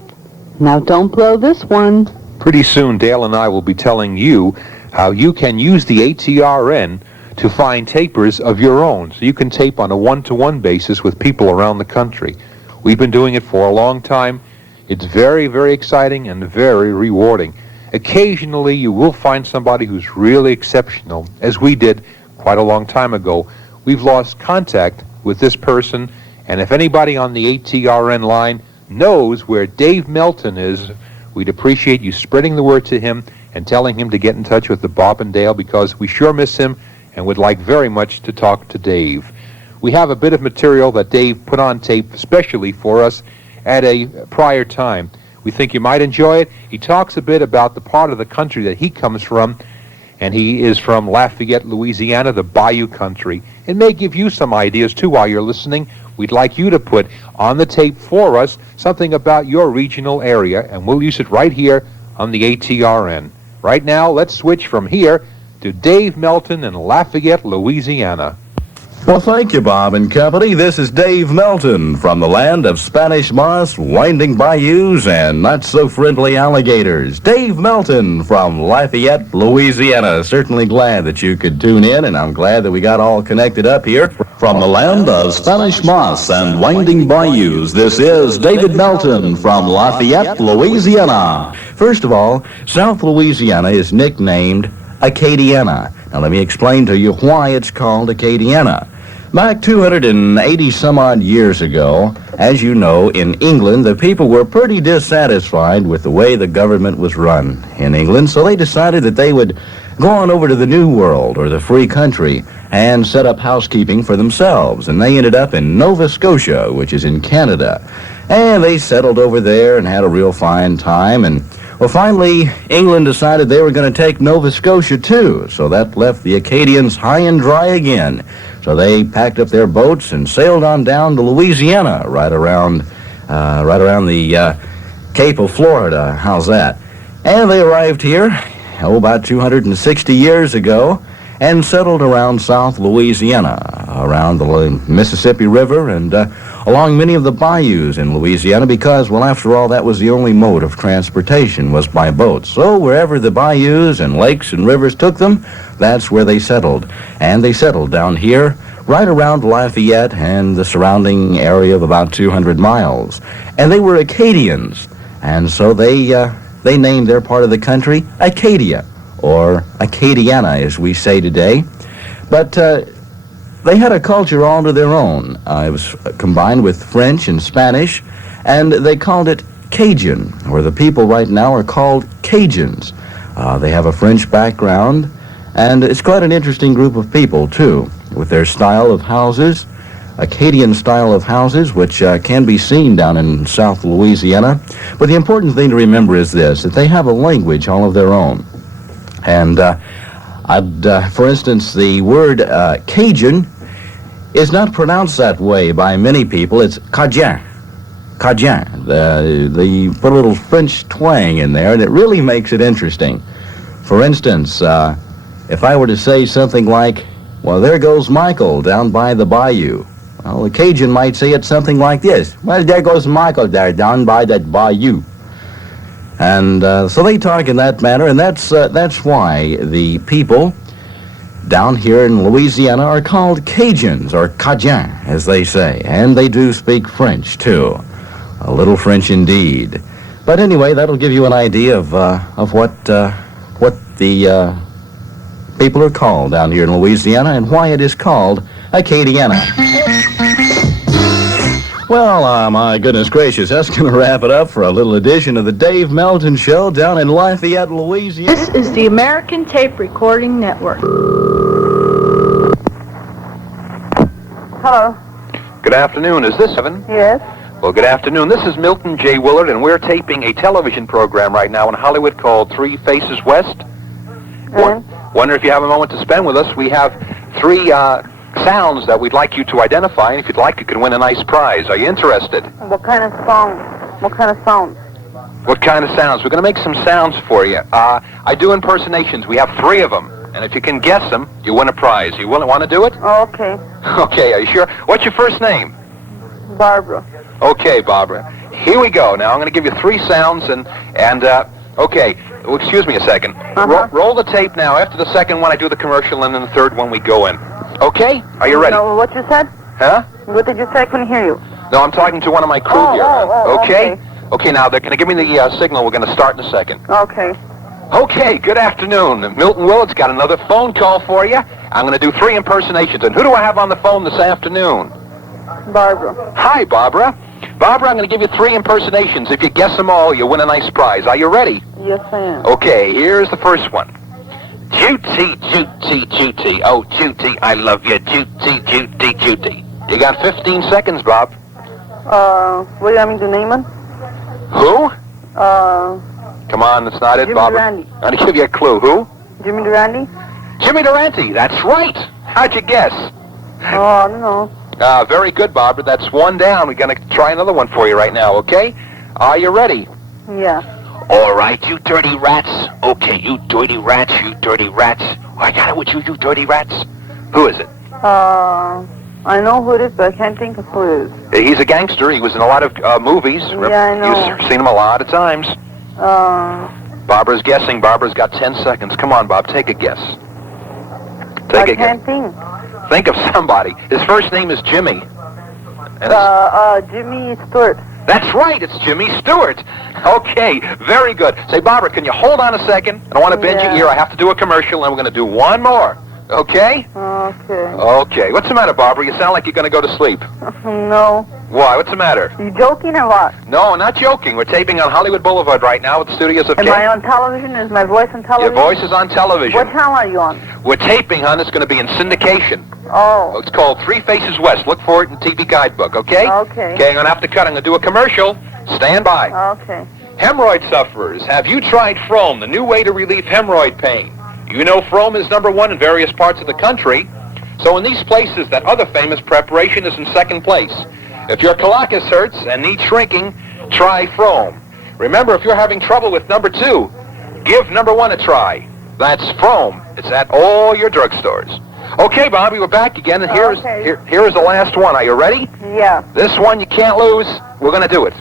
Now don't blow this one. Pretty soon, Dale and I will be telling you how you can use the ATRN to find tapers of your own, so you can tape on a one-to-one basis with people around the country. We've been doing it for a long time. It's very, very exciting and very rewarding. Occasionally, you will find somebody who's really exceptional, as we did quite a long time ago. We've lost contact with this person, and if anybody on the ATRN line knows where Dave Melton is, we'd appreciate you spreading the word to him and telling him to get in touch with the Bob and Dale, because we sure miss him and would like very much to talk to Dave. We have a bit of material that Dave put on tape especially for us at a prior time. We think you might enjoy it. He talks a bit about the part of the country that he comes from, and he is from Lafayette, Louisiana, the Bayou country. It may give you some ideas, too, while you're listening. We'd like you to put on the tape for us something about your regional area, and we'll use it right here on the ATRN. Right now, let's switch from here to Dave Melton in Lafayette, Louisiana. Well, thank you, Bob and company. This is Dave Melton from the land of Spanish moss, winding bayous, and not-so-friendly alligators. Dave Melton from Lafayette, Louisiana. Certainly glad that you could tune in, and I'm glad that we got all connected up here. From the land of Spanish moss and winding bayous, this is David Melton from Lafayette, Louisiana. First of all, South Louisiana is nicknamed Acadiana. Now let me explain to you why it's called Acadiana. Back 280 some odd years ago, as you know, in England, the people were pretty dissatisfied with the way the government was run in England, so they decided that they would go on over to the New World, or the free country, and set up housekeeping for themselves. And they ended up in Nova Scotia, which is in Canada. And they settled over there and had a real fine time. And, well, finally, England decided they were going to take Nova Scotia, too. So that left the Acadians high and dry again. So they packed up their boats and sailed on down to Louisiana, right around the Cape of Florida. How's that? And they arrived here, about 260 years ago, and settled around South Louisiana, around the Mississippi River and along many of the bayous in Louisiana because, well, after all, that was the only mode of transportation was by boat. So wherever the bayous and lakes and rivers took them, that's where they settled. And they settled down here, right around Lafayette and the surrounding area of about 200 miles. And they were Acadians, and so they named their part of the country Acadia, or Acadiana, as we say today. But they had a culture all to their own. It was combined with French and Spanish, and they called it Cajun, or the people right now are called Cajuns. They have a French background, and it's quite an interesting group of people, too, with their style of houses, Acadian style of houses, which can be seen down in South Louisiana. But the important thing to remember is this, that they have a language all of their own. And for instance, the word Cajun is not pronounced that way by many people. It's Cajun. Cajun. They put a little French twang in there, and it really makes it interesting. For instance, if I were to say something like, well, there goes Michael down by the bayou. Well, the Cajun might say it something like this. Well, there goes Michael there down by that bayou. And so they talk in that manner, and that's why the people down here in Louisiana are called Cajuns, or Cajun, as they say. And they do speak French, too. A little French indeed. But anyway, that'll give you an idea of what the people are called down here in Louisiana and why it is called Acadiana. Well, my goodness gracious, that's going to wrap it up for a little edition of the Dave Melton Show down in Lafayette, Louisiana. This is the American Tape Recording Network. Hello. Good afternoon. Is this Evan? Yes. Well, good afternoon. This is Milton J. Willard, and we're taping a television program right now in Hollywood called Three Faces West. Wonder if you have a moment to spend with us. We have three sounds that we'd like you to identify, and if you'd like, you can win a nice prize. Are you interested? What kind of song? What kind of sounds? What kind of sounds? We're going to make some sounds for you. I do impersonations. We have three of them, and if you can guess them, you win a prize. You want to do it? Oh, okay. Okay, are you sure? What's your first name? Barbara. Okay, Barbara. Here we go. Now, I'm going to give you three sounds, and okay. Well, excuse me a second. Roll the tape now. After the second one, I do the commercial, and then the third one, we go in. Okay? Are you ready? No, what you said? Huh? What did you say? I couldn't hear you. No, I'm talking to one of my crew here. Okay? Okay, now, they're going to give me the signal. We're going to start in a second. Okay. Okay, good afternoon. Milton Willard's got another phone call for you. I'm going to do three impersonations. And who do I have on the phone this afternoon? Barbara. Hi, Barbara. Barbara, I'm going to give you three impersonations. If you guess them all, you'll win a nice prize. Are you ready? Yes, I am. Okay, here's the first one. Judy, Judy, Judy. Oh, Judy, I love you. Judy, Judy, Judy. You got 15 seconds, Bob. What do you want me to name it? Who? Come on, that's not it, Bob. I'm going to give you a clue. Who? Jimmy Durante? Jimmy Durante, that's right. How'd you guess? Oh, I don't know. Very good, Barbara. That's one down. We're going to try another one for you right now, okay? Are you ready? Yeah. All right, you dirty rats. Okay, you dirty rats, you dirty rats. Oh, I got it with you, you dirty rats. Who is it? I know who it is, but I can't think of who it is. He's a gangster. He was in a lot of movies. Yeah, I know. You've seen him a lot of times. Barbara's guessing. Barbara's got 10 seconds. Come on, Bob, take a guess. I can't think. Think of somebody. His first name is Jimmy. Jimmy Stewart. That's right, it's Jimmy Stewart. Okay, very good. Say, Barbara, can you hold on a second? I don't want to bend your ear. I have to do a commercial, and we're going to do one more. Okay? Okay. Okay. What's the matter, Barbara? You sound like you're going to go to sleep. No. Why? What's the matter? You joking or what? No, I'm not joking. We're taping on Hollywood Boulevard right now at the studios of Am I on television? Is my voice on Your television? voice is on television. What channel are you on? We're taping, hon. It's going to be in syndication. Oh. It's called Three Faces West. Look for it in TV Guidebook, okay? Okay. Okay, I'm going to have to cut. I'm going to do a commercial. Stand by. Okay. Hemorrhoid sufferers, have you tried Frome, the new way to relieve hemorrhoid pain? You know Frome is #1 in various parts of the country. So in these places, that other famous preparation is in second place. If your colacus hurts and needs shrinking, try Frome. Remember, if you're having trouble with #2, give #1 a try. That's Frome. It's at all your drugstores. Okay, Bobby, we're back again, and here is the last one. Are you ready? Yeah. This one you can't lose. We're going to do it.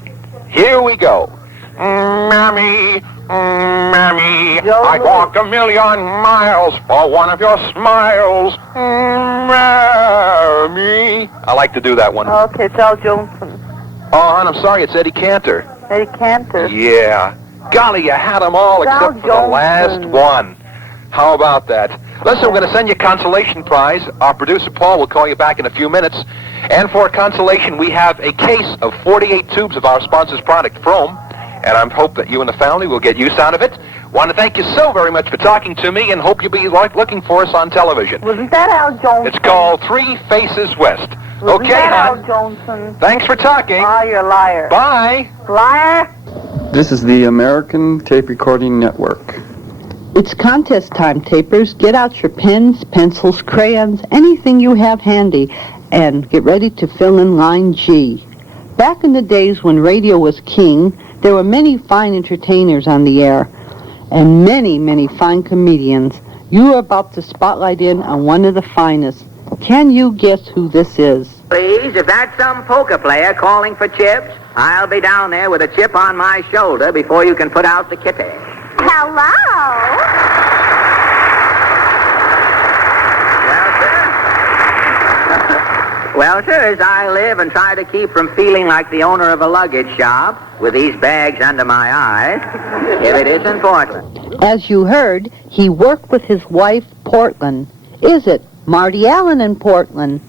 Here we go. Mammy, Mammy, I'd walk 1,000,000 miles for one of your smiles. Mammy. I like to do that one. Okay, it's Al Johnson. Oh, hon, I'm sorry, it's Eddie Cantor. Eddie Cantor? Yeah. Golly, you had them all except for the last one. How about that? Listen, we're going to send you a consolation prize. Our producer, Paul, will call you back in a few minutes. And for a consolation, we have a case of 48 tubes of our sponsor's product, Frome. And I hope that you and the family will get use out of it. Want to thank you so very much for talking to me, and hope you'll be looking for us on television. Wasn't that Al Johnson? It's called Three Faces West. Wasn't Okay, that hon. Al Johnson? Thanks for talking. Oh, you're a liar. Bye. Liar. This is the American Tape Recording Network. It's contest time, tapers. Get out your pens, pencils, crayons, anything you have handy, and get ready to fill in line G. Back in the days when radio was king, there were many fine entertainers on the air, and many, many fine comedians. You are about to spotlight in on one of the finest. Can you guess who this is? Please, if that's some poker player calling for chips, I'll be down there with a chip on my shoulder before you can put out the kitty. Hello? Well, sir, as I live and try to keep from feeling like the owner of a luggage shop with these bags under my eyes, if it isn't Portland. As you heard, he worked with his wife, Portland. Is it Marty Allen in Portland,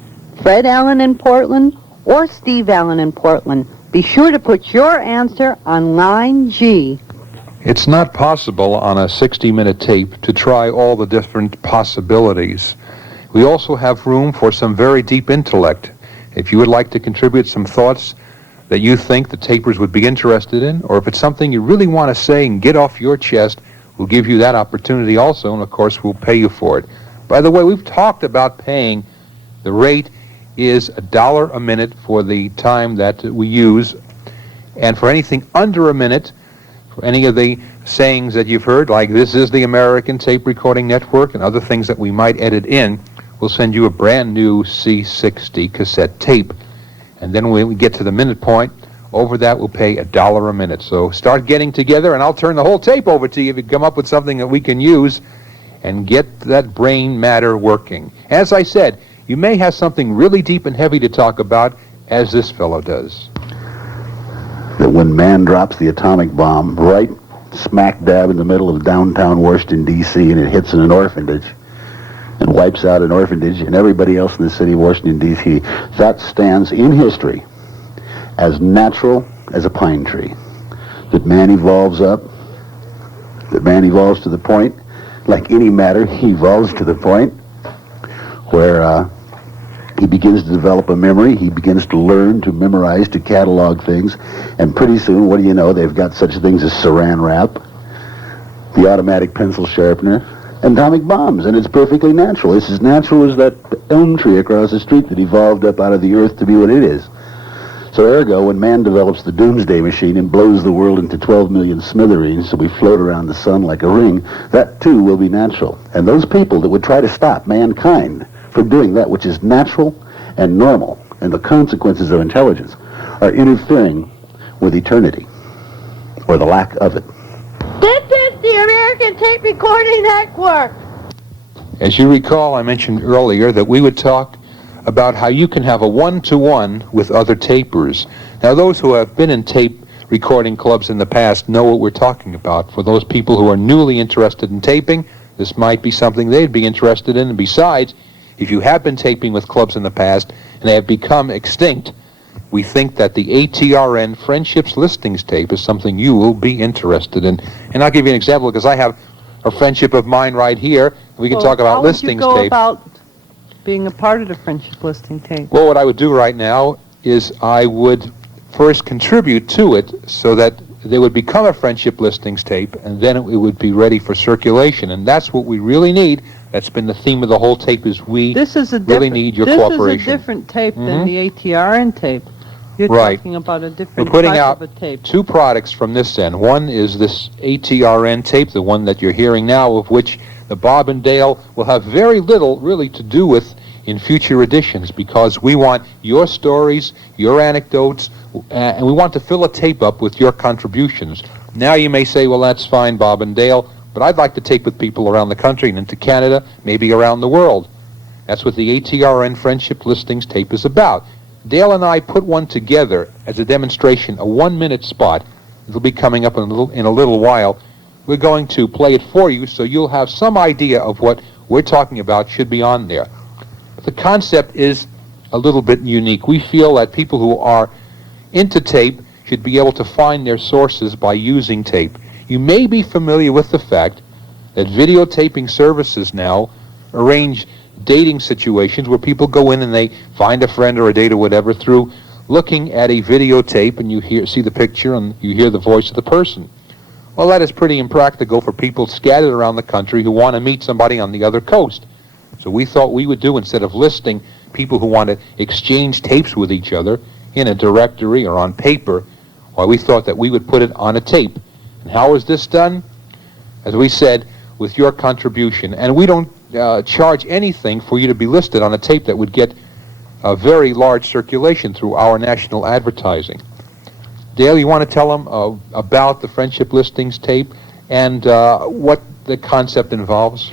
Fred Allen in Portland, or Steve Allen in Portland? Be sure to put your answer on line G. It's not possible on a 60-minute tape to try all the different possibilities. We also have room for some very deep intellect. If you would like to contribute some thoughts that you think the tapers would be interested in, or if it's something you really want to say and get off your chest, we'll give you that opportunity also, and of course we'll pay you for it. By the way, we've talked about paying. The rate is $1 a minute for the time that we use, and for anything under a minute, for any of the sayings that you've heard, like this is the American Tape Recording Network and other things that we might edit in, we'll send you a brand new C60 cassette tape. And then when we get to the minute point, over that we'll pay $1 a minute. So start getting together, and I'll turn the whole tape over to you if you come up with something that we can use and get that brain matter working. As I said, you may have something really deep and heavy to talk about, as this fellow does. That when man drops the atomic bomb right smack dab in the middle of downtown Washington, D.C., and it hits in an orphanage and wipes out an orphanage and everybody else in the city of Washington, D.C., that stands in history as natural as a pine tree. That man evolves up, that man evolves to the point, like any matter, he evolves to the point where he begins to develop a memory, he begins to learn, to memorize, to catalog things, and pretty soon, what do you know, they've got such things as saran wrap, the automatic pencil sharpener, and atomic bombs, and it's perfectly natural. It's as natural as that elm tree across the street that evolved up out of the earth to be what it is. So ergo, when man develops the doomsday machine and blows the world into 12 million smithereens so we float around the sun like a ring, that too will be natural. And those people that would try to stop mankind from doing that which is natural and normal, and the consequences of intelligence, are interfering with eternity, or the lack of it. This is the American Tape Recording Network. As you recall, I mentioned earlier that we would talk about how you can have a one-to-one with other tapers. Now, those who have been in tape recording clubs in the past know what we're talking about. For those people who are newly interested in taping, this might be something they'd be interested in. And besides, if you have been taping with clubs in the past and they have become extinct, we think that the A.T.R.N. Friendships Listings tape is something you will be interested in. And I'll give you an example because I have a friendship of mine right here. We can talk about listings tape. How would you go about being a part of the friendship listing tape? Well, what I would do right now is I would first contribute to it so that they would become a friendship listings tape, and then it would be ready for circulation. And that's what we really need. That's been the theme of the whole tape, is we really need your cooperation. This is a different tape than the A.T.R.N. tape. You're Right. talking about a different We're putting type out of a tape. two products from this end. One is this A.T.R.N. tape, the one that you're hearing now, of which the Bob and Dale will have very little really to do with in future editions, because we want your stories, your anecdotes, and we want to fill a tape up with your contributions. Now you may say, well, that's fine, Bob and Dale, but I'd like to tape with people around the country and into Canada, maybe around the world. That's what the A.T.R.N. Friendship Listings tape is about. Dale and I put one together as a demonstration, a 1-minute spot. It'll be coming up in a little while. We're going to play it for you so you'll have some idea of what we're talking about should be on there. But the concept is a little bit unique. We feel that people who are into tape should be able to find their sources by using tape. You may be familiar with the fact that videotaping services now arrange dating situations where people go in and they find a friend or a date or whatever through looking at a videotape, and you see the picture and you hear the voice of the person. Well, that is pretty impractical for people scattered around the country who want to meet somebody on the other coast. So we thought we would do, instead of listing people who want to exchange tapes with each other in a directory or on paper, well, we thought that we would put it on a tape. And how is this done? As we said, with your contribution. And we don't charge anything for you to be listed on a tape that would get a very large circulation through our national advertising. Dale, you want to tell them about the Friendship Listings tape and what the concept involves?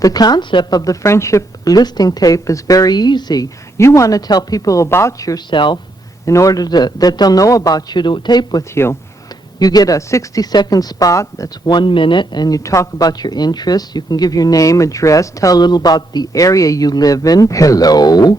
The concept of the friendship listing tape is very easy. You want to tell people about yourself in order that they'll know about you to tape with you. You get a 60-second spot, that's 1 minute, and you talk about your interests. You can give your name, address, tell a little about the area you live in. Hello,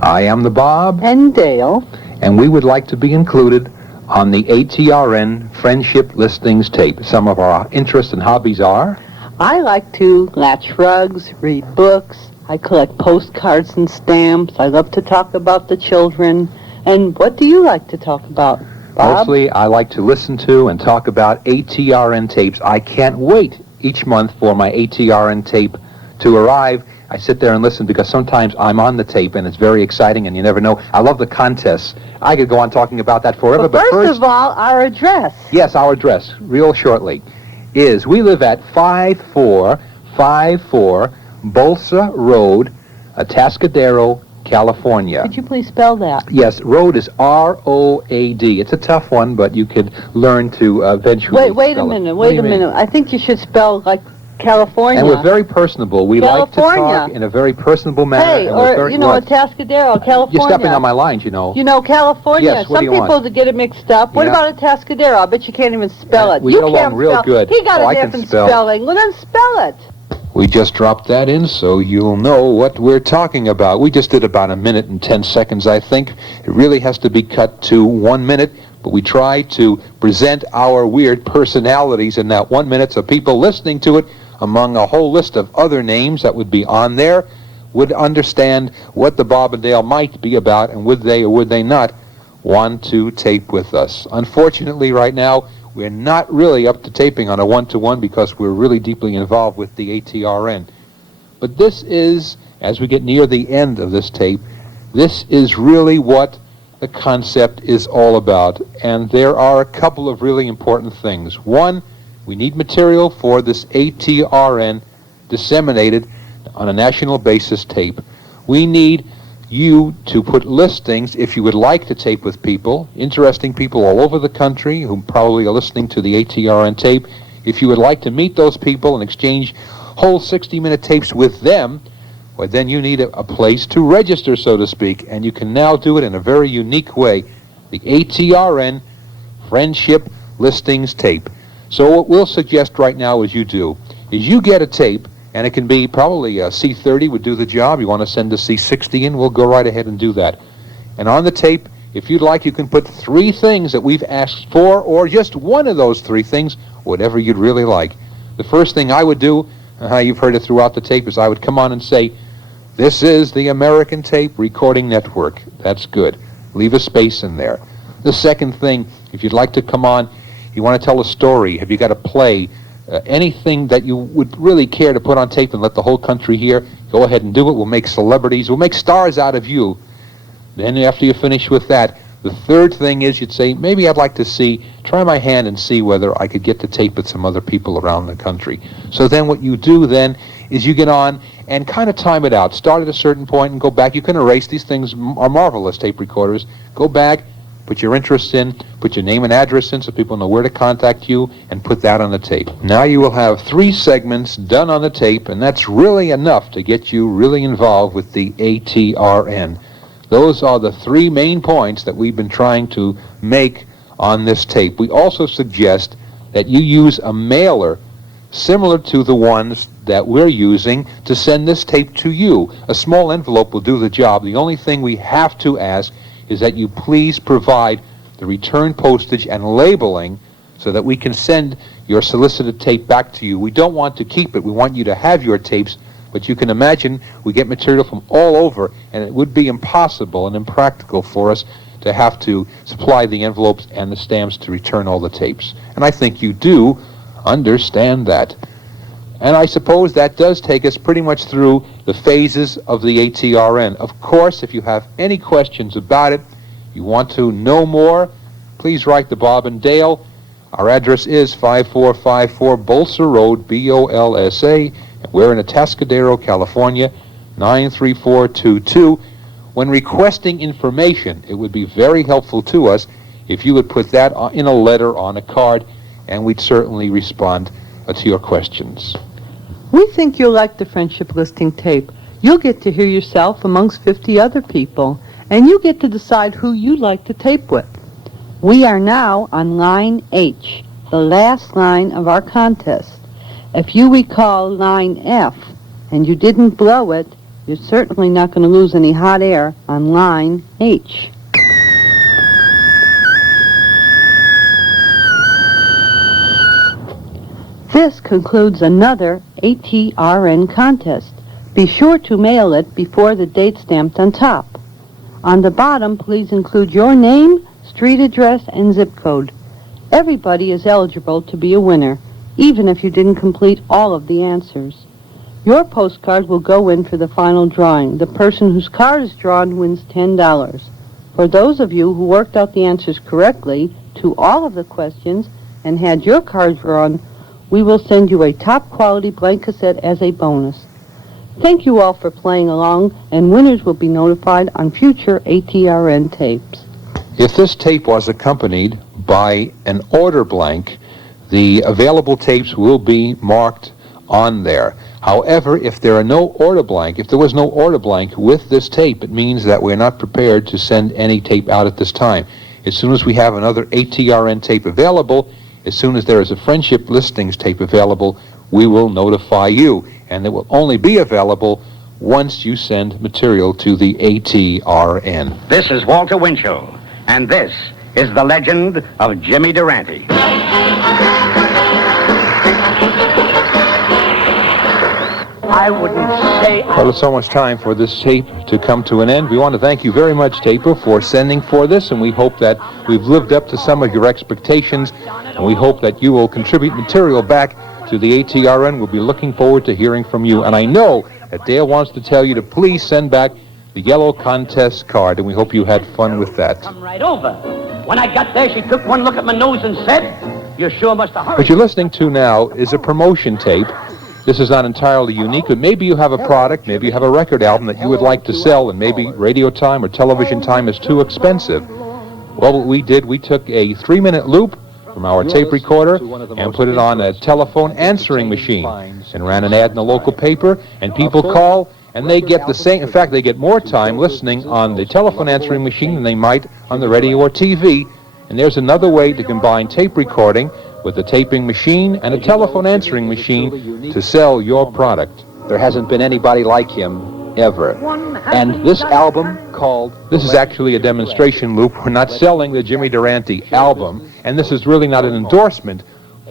I am the Bob. And Dale. And we would like to be included on the A.T.R.N. Friendship Listings tape. Some of our interests and hobbies are? I like to latch rugs, read books. I collect postcards and stamps. I love to talk about the children. And what do you like to talk about, Bob? Mostly, I like to listen to and talk about A.T.R.N. tapes. I can't wait each month for my A.T.R.N. tape to arrive. I sit there and listen because sometimes I'm on the tape and it's very exciting and you never know. I love the contests. I could go on talking about that forever, but first of all, our address. Yes, our address, real shortly, is we live at 5454 Bolsa Road, Atascadero, California. Could you please spell that? Yes, road is R-O-A-D. It's a tough one, but you could learn to eventually Wait a minute. I think you should spell like California. And we're very personable. We like to talk in a very personable manner. Hey, and or, Atascadero, California. You're stepping on my lines, you know. You know, California. Yes, what Some do you people want? get it mixed up. What about Atascadero? I bet you can't even spell it. We You get along can't real spell. good. He got Oh, a I can different spell. spelling. Well, then spell it. We just dropped that in so you'll know what we're talking about. We just did about 1 minute and 10 seconds, I think. It really has to be cut to 1 minute, but we try to present our weird personalities in that 1 minute so people listening to it, among a whole list of other names that would be on there, would understand what the Bob and Dale might be about, and would they or would they not want to tape with us. Unfortunately, right now, we're not really up to taping on a one-to-one because we're really deeply involved with the A.T.R.N. But this is, as we get near the end of this tape, this is really what the concept is all about. And there are a couple of really important things. One, we need material for this A.T.R.N. disseminated on a national basis tape. We need you to put listings, if you would like to tape with people, interesting people all over the country who probably are listening to the A.T.R.N. tape. If you would like to meet those people and exchange whole 60-minute tapes with them, well, then you need a place to register, so to speak, and you can now do it in a very unique way. the ATRN Friendship Listings Tape. So what we'll suggest right now is you get a tape, and it can be probably a C30 would do the job. You want to send a C60 in, we'll go right ahead and do that. And on the tape, if you'd like, you can put 3 things that we've asked for, or just one of those 3 things, whatever you'd really like. The first thing I would do, you've heard it throughout the tape, is I would come on and say, "This is the American Tape Recording Network." That's good. Leave a space in there. The second thing, if you'd like to come on, you want to tell a story, have you got a play, anything that you would really care to put on tape and let the whole country hear, go ahead and do it. We'll make celebrities. We'll make stars out of you. Then after you finish with that, the third thing is you'd say, maybe I'd like to try my hand and see whether I could get the tape with some other people around the country. So then what you do then is you get on and kind of time it out. Start at a certain point and go back. You can erase. These things are marvelous, tape recorders. Go back, put your interests in, put your name and address in so people know where to contact you, and put that on the tape. Now you will have 3 segments done on the tape, and that's really enough to get you really involved with the ATRN. Those are the 3 main points that we've been trying to make on this tape. We also suggest that you use a mailer similar to the ones that we're using to send this tape to you. A small envelope will do the job. The only thing we have to ask is that you please provide the return postage and labeling so that we can send your solicited tape back to you. We don't want to keep it. We want you to have your tapes. But you can imagine we get material from all over, and it would be impossible and impractical for us to have to supply the envelopes and the stamps to return all the tapes. And I think you do understand that. And I suppose that does take us pretty much through the phases of the ATRN. Of course, if you have any questions about it, you want to know more, please write to Bob and Dale. Our address is 5454 Bolsa Road, B-O-L-S-A. We're in Atascadero, California, 93422. When requesting information, it would be very helpful to us if you would put that in a letter on a card, and we'd certainly respond to your questions. We think you'll like the Friendship Listing Tape. You'll get to hear yourself amongst 50 other people, and you get to decide who you like to tape with. We are now on line H, the last line of our contest. If you recall line F and you didn't blow it, you're certainly not going to lose any hot air on line H. This concludes another ATRN contest. Be sure to mail it before the date stamped on top. On the bottom, please include your name, street address, and zip code. Everybody is eligible to be a winner, even if you didn't complete all of the answers. Your postcard will go in for the final drawing. The person whose card is drawn wins $10. For those of you who worked out the answers correctly to all of the questions and had your card drawn, we will send you a top-quality blank cassette as a bonus. Thank you all for playing along, and winners will be notified on future ATRN tapes. If this tape was accompanied by an order blank, the available tapes will be marked on there. However, if there was no order blank with this tape, it means that we're not prepared to send any tape out at this time. As soon as we have another ATRN tape available, as soon as there is a Friendship Listings tape available, we will notify you. And it will only be available once you send material to the ATRN. This is Walter Winchell, and this is the legend of Jimmy Durante. I wouldn't say... Well, it's almost time for this tape to come to an end. We want to thank you very much, Taper, for sending for this, and we hope that we've lived up to some of your expectations, and we hope that you will contribute material back to the ATRN. We'll be looking forward to hearing from you. And I know that Dale wants to tell you to please send back the yellow contest card, and we hope you had fun with that. Come right over. When I got there, she took one look at my nose and said, "You sure must have hurried." What you're listening to now is a promotion tape. This is not entirely unique, but maybe you have a product, maybe you have a record album that you would like to sell, and maybe radio time or television time is too expensive. Well, what we did, we took a 3-minute loop from our tape recorder and put it on a telephone answering machine and ran an ad in the local paper, and people call And they get the same, in fact, they get more time listening on the telephone answering machine than they might on the radio or TV. And there's another way to combine tape recording with a taping machine and a telephone answering machine to sell your product. There hasn't been anybody like him ever. And this album called... This is actually a demonstration loop. We're not selling the Jimmy Durante album, and this is really not an endorsement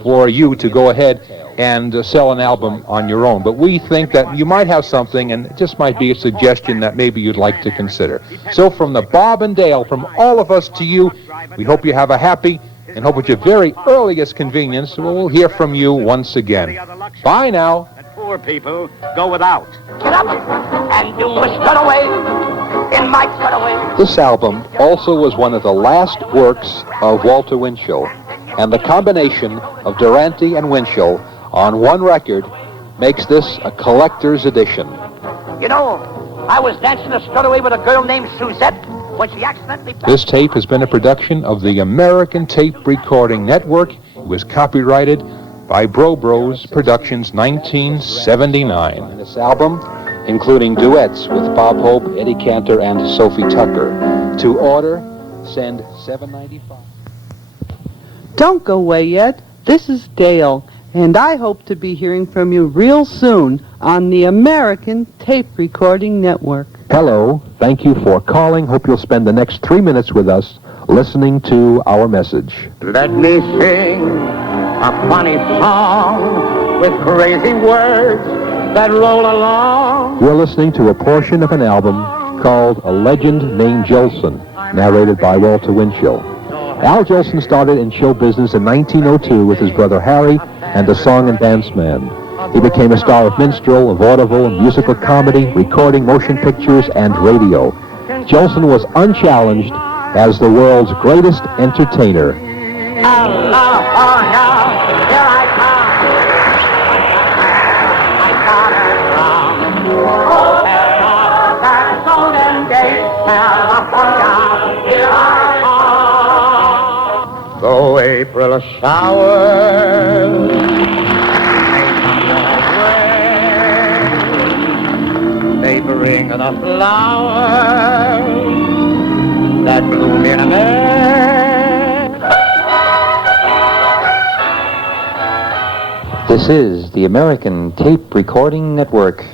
for you to go ahead and sell an album on your own. But we think that you might have something, and it just might be a suggestion that maybe you'd like to consider. So from the Bob and Dale, from all of us to you, we hope you have a happy and hope at your very earliest convenience we'll hear from you once again. Bye now. Poor people go without. Get up and do a cutaway in my cutaway. This album also was one of the last works of Walter Winchell, and the combination of Durante and Winchell on one record makes this a collector's edition. You know, I was dancing a cutaway with a girl named Suzette when she accidentally... This tape has been a production of the American Tape Recording Network. It was copyrighted by Bro Bros Productions, 1979. This album, including duets with Bob Hope, Eddie Cantor, and Sophie Tucker. To order, send $7.95. Don't go away yet. This is Dale, and I hope to be hearing from you real soon on the American Tape Recording Network. Hello. Thank you for calling. Hope you'll spend the next 3 minutes with us listening to our message. Let me sing a funny song with crazy words that roll along. You're listening to a portion of an album called A Legend Named Jolson, narrated by Walter Winchell. Al Jolson started in show business in 1902 with his brother Harry and a song and dance man. He became a star of minstrel, of vaudeville, musical comedy, recording, motion pictures, and radio. Jolson was unchallenged as the world's greatest entertainer. Though April showers they bring the flowers that bloom in May. This is the American Tape Recording Network.